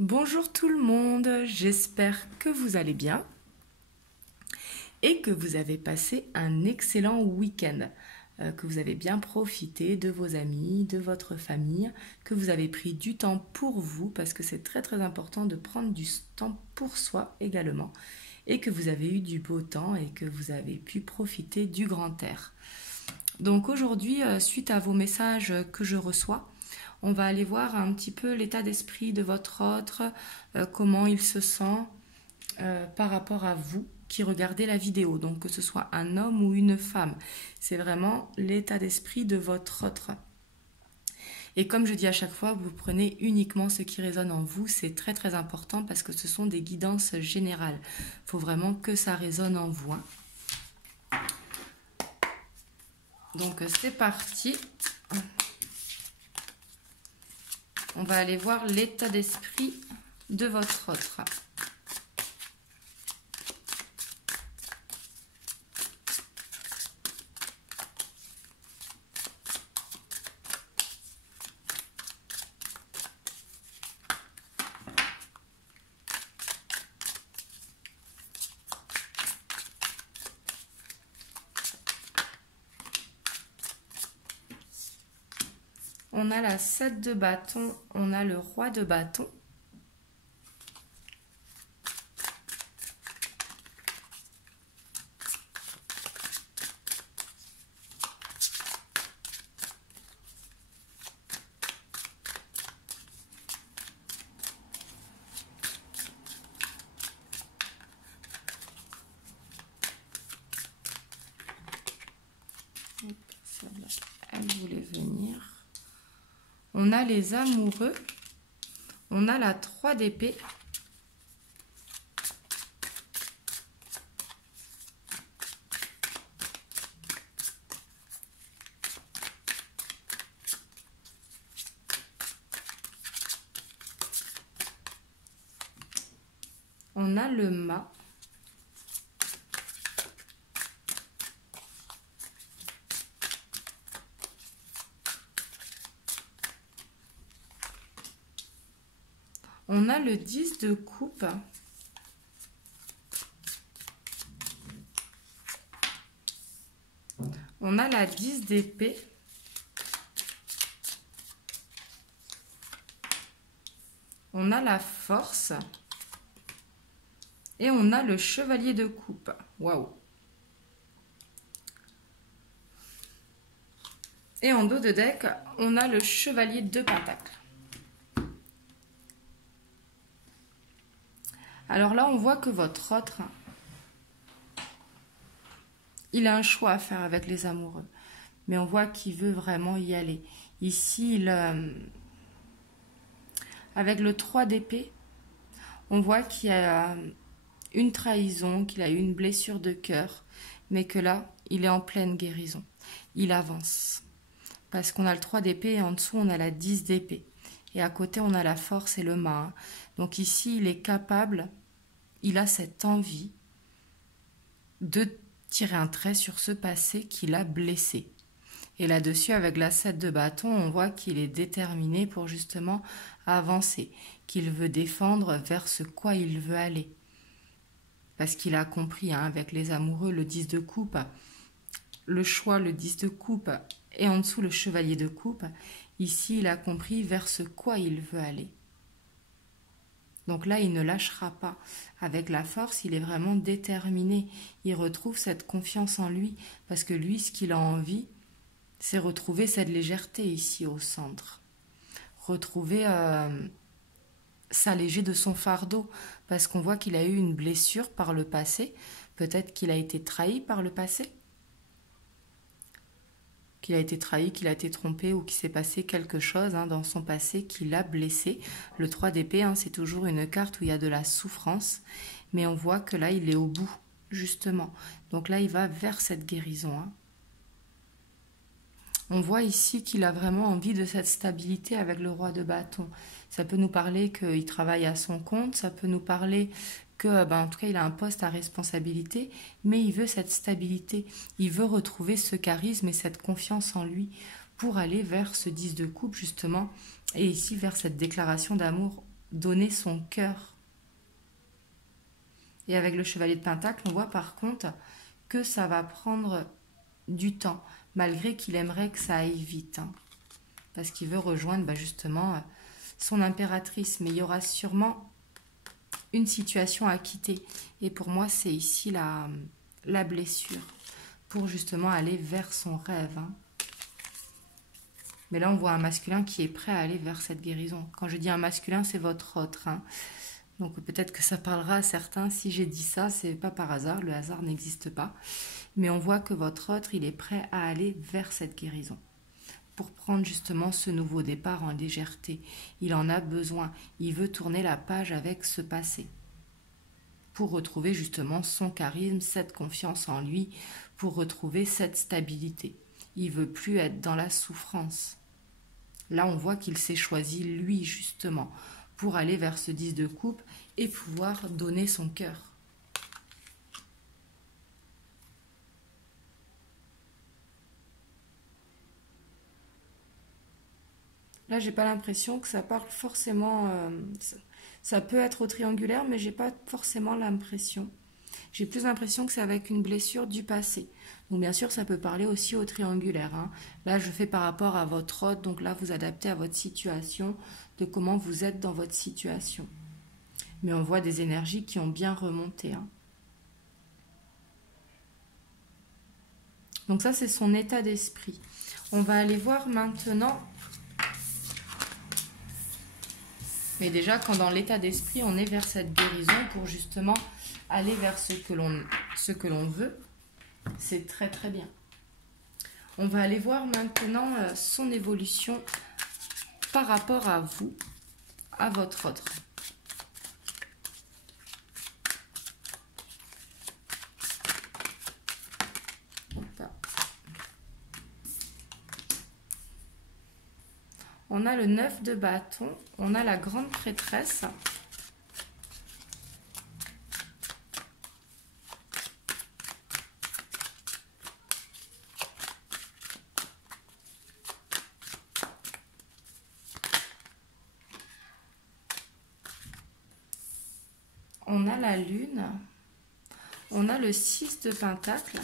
Bonjour tout le monde, j'espère que vous allez bien et que vous avez passé un excellent week-end, que vous avez bien profité de vos amis, de votre famille, que vous avez pris du temps pour vous parce que c'est très important de prendre du temps pour soi également et que vous avez eu du beau temps et que vous avez pu profiter du grand air. Donc aujourd'hui, suite à vos messages que je reçois, on va aller voir un petit peu l'état d'esprit de votre autre, comment il se sent par rapport à vous qui regardez la vidéo. Donc que ce soit un homme ou une femme, c'est vraiment l'état d'esprit de votre autre. Et comme je dis à chaque fois, vous prenez uniquement ce qui résonne en vous, c'est très important parce que ce sont des guidances générales. Il faut vraiment que ça résonne en vous. Donc c'est parti. On va aller voir l'état d'esprit de votre autre. On a la 7 de bâton, on a le roi de bâton. Elle voulait venir. On a les amoureux. On a la 3 d'épée. On a le mât. On a le 10 de coupe. On a la 10 d'épée. On a la force. Et on a le chevalier de coupe. Waouh! Et en dos de deck, on a le chevalier de pentacle. Alors là, on voit que votre autre, il a un choix à faire avec les amoureux. Mais on voit qu'il veut vraiment y aller. Ici, avec le 3 d'épée, on voit qu'il y a une trahison, qu'il a eu une blessure de cœur, mais que là, il est en pleine guérison. Il avance. Parce qu'on a le 3 d'épée et en dessous, on a la 10 d'épée. Et à côté, on a la force et le mât. Donc ici, il est capable, il a cette envie de tirer un trait sur ce passé qui l'a blessé. Et là-dessus, avec la 7 de bâton, on voit qu'il est déterminé pour justement avancer, qu'il veut défendre vers ce quoi il veut aller. Parce qu'il a compris, avec les amoureux, le 10 de coupe, le choix, le 10 de coupe, et en dessous, le chevalier de coupe. Ici, il a compris vers ce quoi il veut aller. Donc là, il ne lâchera pas. Avec la force, il est vraiment déterminé. Il retrouve cette confiance en lui, parce que lui, ce qu'il a envie, c'est retrouver cette légèreté ici au centre. Retrouver s'alléger de son fardeau, parce qu'on voit qu'il a eu une blessure par le passé. Peut-être qu'il a été trahi par le passé. Qu'il a été trahi, qu'il a été trompé ou qu'il s'est passé quelque chose dans son passé qui l'a blessé. Le 3 d'épée, c'est toujours une carte où il y a de la souffrance, mais on voit que là, il est au bout, justement. Donc là, il va vers cette guérison. On voit ici qu'il a vraiment envie de cette stabilité avec le roi de bâton. Ça peut nous parler qu'il travaille à son compte, ça peut nous parler que, en tout cas, il a un poste à responsabilité, mais il veut cette stabilité. Il veut retrouver ce charisme et cette confiance en lui pour aller vers ce 10 de coupe, justement, et ici vers cette déclaration d'amour donner son cœur. Et avec le chevalier de Pentacle, on voit par contre que ça va prendre du temps, malgré qu'il aimerait que ça aille vite, hein, parce qu'il veut rejoindre justement son impératrice. Mais il y aura sûrement une situation à quitter. Et pour moi, c'est ici la blessure, pour justement aller vers son rêve. Hein. Mais là, on voit un masculin qui est prêt à aller vers cette guérison. Quand je dis un masculin, c'est votre autre. Hein. Donc peut-être que ça parlera à certains. Si j'ai dit ça, c'est pas par hasard. Le hasard n'existe pas. Mais on voit que votre autre, il est prêt à aller vers cette guérison, pour prendre justement ce nouveau départ en légèreté. Il en a besoin. Il veut tourner la page avec ce passé, pour retrouver justement son charisme, cette confiance en lui, pour retrouver cette stabilité. Il veut plus être dans la souffrance. Là, on voit qu'il s'est choisi lui justement pour aller vers ce 10 de coupe et pouvoir donner son cœur. Là, j'ai pas l'impression que ça parle forcément. Ça peut être au triangulaire, mais j'ai pas forcément l'impression. J'ai plus l'impression que c'est avec une blessure du passé. Donc bien sûr, ça peut parler aussi au triangulaire. Hein. Là, je fais par rapport à votre autre, donc là, vous adaptez à votre situation, de comment vous êtes dans votre situation. Mais on voit des énergies qui ont bien remonté. Hein. Donc ça, c'est son état d'esprit. On va aller voir maintenant. Mais déjà, quand dans l'état d'esprit, on est vers cette guérison pour justement aller vers ce que l'on veut, c'est très très bien. On va aller voir maintenant son évolution par rapport à vous, à votre autre. On a le 9 de bâton, on a la grande prêtresse. On a la lune, on a le 6 de pentacle.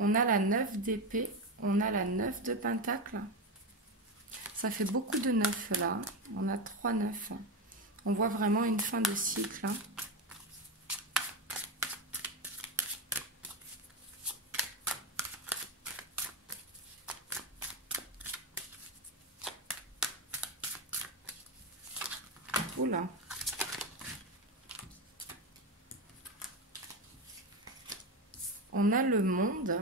On a la 9 d'épée, on a la 9 de pentacle. Ça fait beaucoup de 9 là, on a 3 9. On voit vraiment une fin de cycle. Hein. Oula. On a le monde.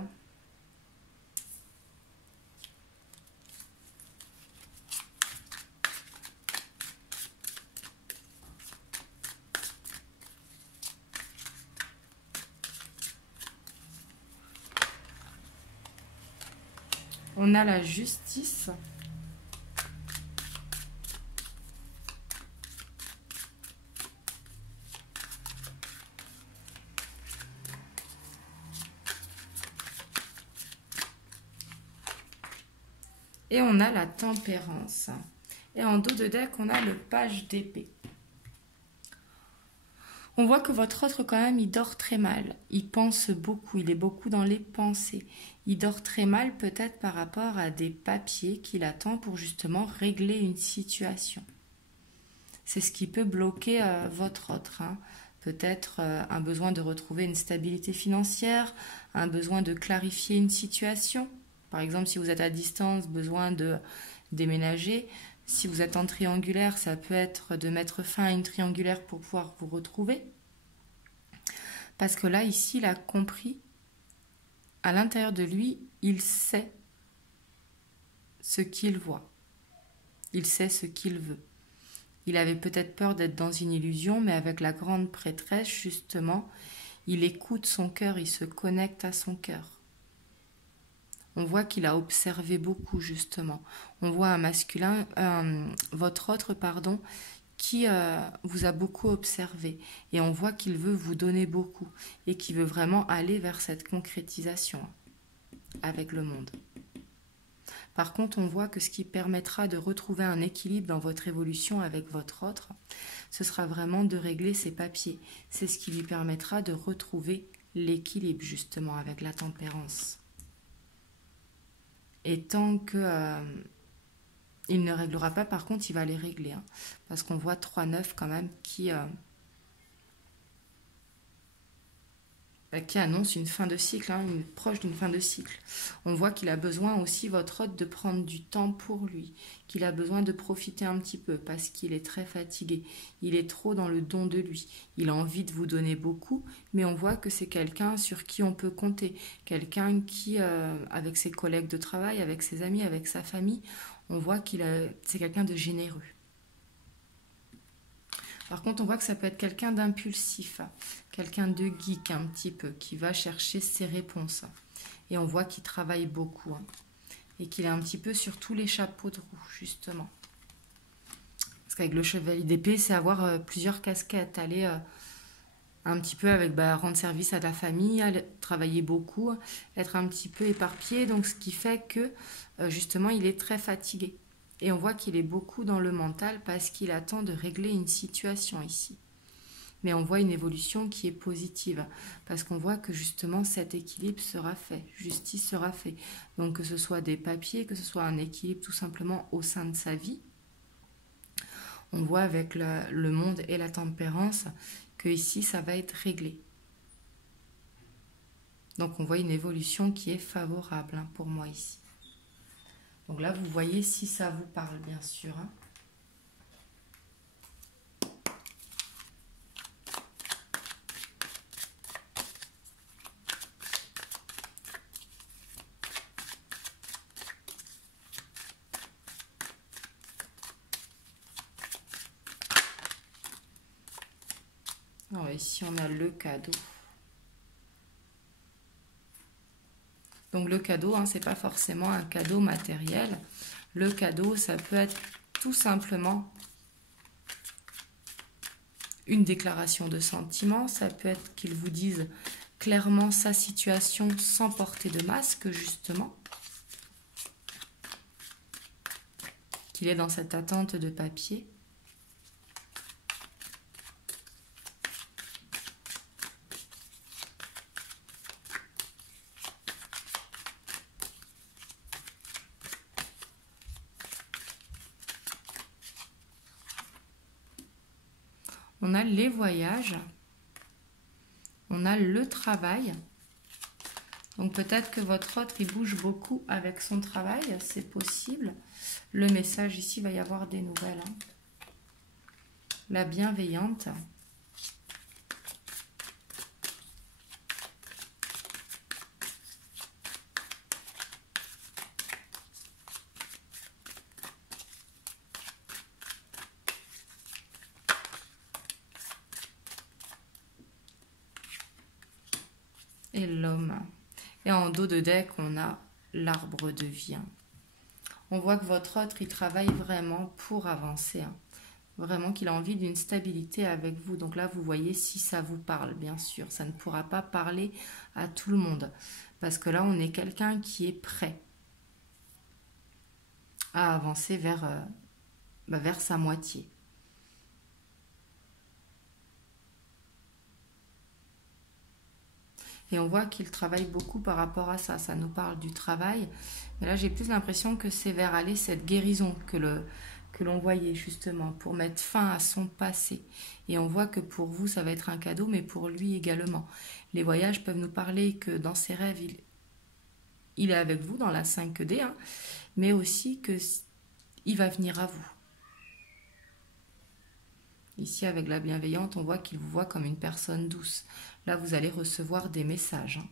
On a la justice. Et on a la tempérance. Et en dos de deck, on a le page d'épée. On voit que votre autre, quand même, il dort très mal. Il pense beaucoup, il est beaucoup dans les pensées. Il dort très mal peut-être par rapport à des papiers qu'il attend pour justement régler une situation. C'est ce qui peut bloquer votre autre. Hein. Peut-être un besoin de retrouver une stabilité financière, un besoin de clarifier une situation. Par exemple, si vous êtes à distance, besoin de déménager. Si vous êtes en triangulaire, ça peut être de mettre fin à une triangulaire pour pouvoir vous retrouver. Parce que là, ici, il a compris, à l'intérieur de lui, il sait ce qu'il voit. Il sait ce qu'il veut. Il avait peut-être peur d'être dans une illusion, mais avec la grande prêtresse, justement, il écoute son cœur, il se connecte à son cœur. On voit qu'il a observé beaucoup, justement. On voit un masculin, votre autre, pardon, qui vous a beaucoup observé. Et on voit qu'il veut vous donner beaucoup et qu'il veut vraiment aller vers cette concrétisation avec le monde. Par contre, on voit que ce qui permettra de retrouver un équilibre dans votre évolution avec votre autre, ce sera vraiment de régler ses papiers. C'est ce qui lui permettra de retrouver l'équilibre justement avec la tempérance. Et tant que il ne réglera pas, par contre, il va les régler. Hein, parce qu'on voit 3-9 quand même qui annonce une fin de cycle, hein, proche d'une fin de cycle. On voit qu'il a besoin aussi, votre hôte, de prendre du temps pour lui, qu'il a besoin de profiter un petit peu parce qu'il est très fatigué, il est trop dans le don de lui, il a envie de vous donner beaucoup, mais on voit que c'est quelqu'un sur qui on peut compter, quelqu'un qui, avec ses collègues de travail, avec ses amis, avec sa famille, on voit c'est quelqu'un de généreux. Par contre, on voit que ça peut être quelqu'un d'impulsif, quelqu'un de geek un petit peu, qui va chercher ses réponses. Et on voit qu'il travaille beaucoup, hein, et qu'il est un petit peu sur tous les chapeaux de roue, justement. Parce qu'avec le chevalier d'épée, c'est avoir plusieurs casquettes, aller un petit peu avec rendre service à la famille, travailler beaucoup, être un petit peu éparpillé, donc ce qui fait que, justement, il est très fatigué. Et on voit qu'il est beaucoup dans le mental parce qu'il attend de régler une situation ici. Mais on voit une évolution qui est positive parce qu'on voit que justement cet équilibre sera fait, justice sera fait. Donc que ce soit des papiers, que ce soit un équilibre tout simplement au sein de sa vie. On voit avec le monde et la tempérance que ici ça va être réglé. Donc on voit une évolution qui est favorable pour moi ici. Donc là, vous voyez si ça vous parle, bien sûr. Hein. Alors ici, on a le cadeau. Donc le cadeau, hein, c'est pas forcément un cadeau matériel. Le cadeau, ça peut être tout simplement une déclaration de sentiment. Ça peut être qu'il vous dise clairement sa situation sans porter de masque, justement. Qu'il est dans cette attente de papier. On a les voyages, on a le travail. Donc peut-être que votre autre, il bouge beaucoup avec son travail, c'est possible. Le message ici, va y avoir des nouvelles. Hein. La bienveillante. Et l'homme. Et en dos de deck, on a l'arbre de vie. On voit que votre autre, il travaille vraiment pour avancer. Vraiment qu'il a envie d'une stabilité avec vous. Donc là, vous voyez si ça vous parle, bien sûr. Ça ne pourra pas parler à tout le monde. Parce que là, on est quelqu'un qui est prêt à avancer vers sa moitié. Et on voit qu'il travaille beaucoup par rapport à ça. Ça nous parle du travail. Mais là, j'ai plus l'impression que c'est vers aller cette guérison que l'on voyait justement, pour mettre fin à son passé. Et on voit que pour vous, ça va être un cadeau, mais pour lui également. Les voyages peuvent nous parler que dans ses rêves, il est avec vous dans la 5D, hein, mais aussi qu'il va venir à vous. Ici, avec la bienveillante, on voit qu'il vous voit comme une personne douce. Là, vous allez recevoir des messages. Hein.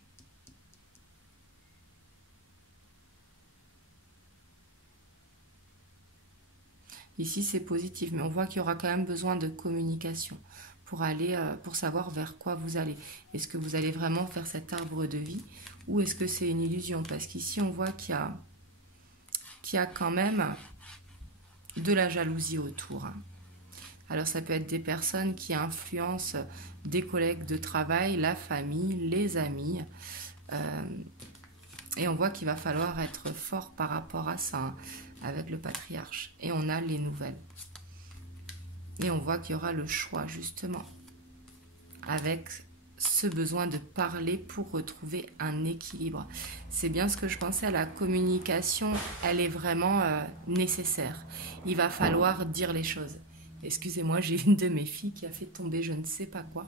Ici, c'est positif, mais on voit qu'il y aura quand même besoin de communication pour savoir vers quoi vous allez. Est-ce que vous allez vraiment faire cet arbre de vie ou est-ce que c'est une illusion? Parce qu'ici, on voit qu'il y a quand même de la jalousie autour. Hein. Alors ça peut être des personnes qui influencent des collègues de travail, la famille, les amis. Et on voit qu'il va falloir être fort par rapport à ça, hein, avec le patriarche. Et on a les nouvelles. Et on voit qu'il y aura le choix, justement, avec ce besoin de parler pour retrouver un équilibre. C'est bien ce que je pensais, la communication, elle est vraiment nécessaire. Il va falloir dire les choses. Excusez-moi, j'ai une de mes filles qui a fait tomber je ne sais pas quoi.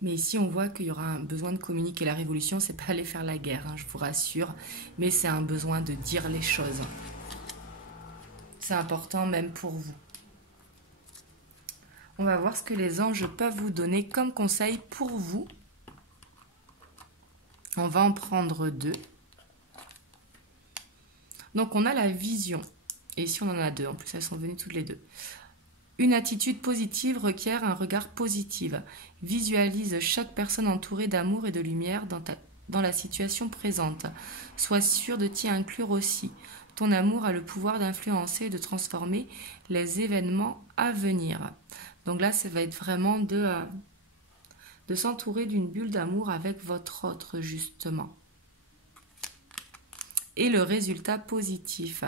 Mais ici, on voit qu'il y aura un besoin de communiquer. La révolution, c'est pas aller faire la guerre, hein, je vous rassure, mais c'est un besoin de dire les choses. C'est important même pour vous. On va voir ce que les anges peuvent vous donner comme conseil pour vous. On va en prendre 2. Donc, on a la vision. Et ici, on en a 2. En plus, elles sont venues toutes les 2. Une attitude positive requiert un regard positif. Visualise chaque personne entourée d'amour et de lumière dans la situation présente. Sois sûr de t'y inclure aussi. Ton amour a le pouvoir d'influencer et de transformer les événements à venir. Donc là, ça va être vraiment de s'entourer d'une bulle d'amour avec votre autre, justement. Et le résultat positif.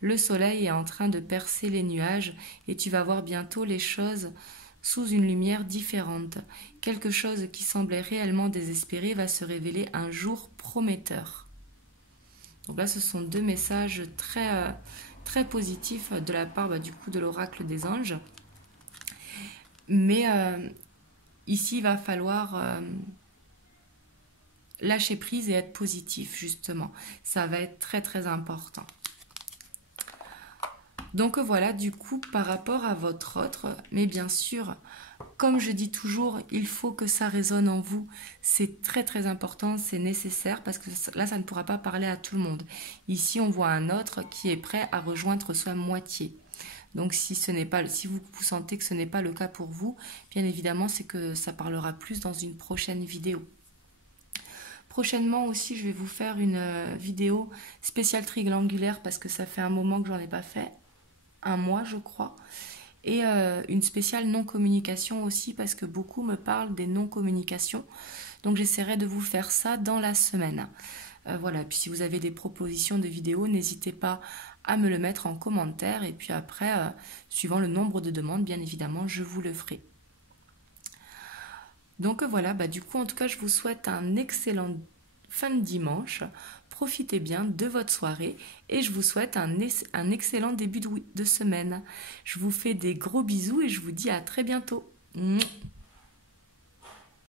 Le soleil est en train de percer les nuages et tu vas voir bientôt les choses sous une lumière différente. Quelque chose qui semblait réellement désespéré va se révéler un jour prometteur. Donc là, ce sont 2 messages très, très positifs de la part du coup de l'oracle des anges. Mais ici, il va falloir lâcher prise et être positif, justement. Ça va être très, très important. Donc voilà, du coup, par rapport à votre autre, mais bien sûr, comme je dis toujours, il faut que ça résonne en vous. C'est très, très important, c'est nécessaire, parce que là, ça ne pourra pas parler à tout le monde. Ici, on voit un autre qui est prêt à rejoindre sa moitié. Donc si vous sentez que ce n'est pas le cas pour vous, bien évidemment, c'est que ça parlera plus dans une prochaine vidéo. Prochainement aussi, je vais vous faire une vidéo spéciale triangulaire parce que ça fait un moment que j'en ai pas fait, 1 mois je crois. Et une spéciale non-communication aussi parce que beaucoup me parlent des non-communications. Donc j'essaierai de vous faire ça dans la semaine. Voilà, puis si vous avez des propositions de vidéos, n'hésitez pas à me le mettre en commentaire. Et puis après, suivant le nombre de demandes, bien évidemment, je vous le ferai. Donc voilà, du coup, en tout cas, je vous souhaite un excellent fin de dimanche. Profitez bien de votre soirée et je vous souhaite un excellent début de semaine. Je vous fais des gros bisous et je vous dis à très bientôt.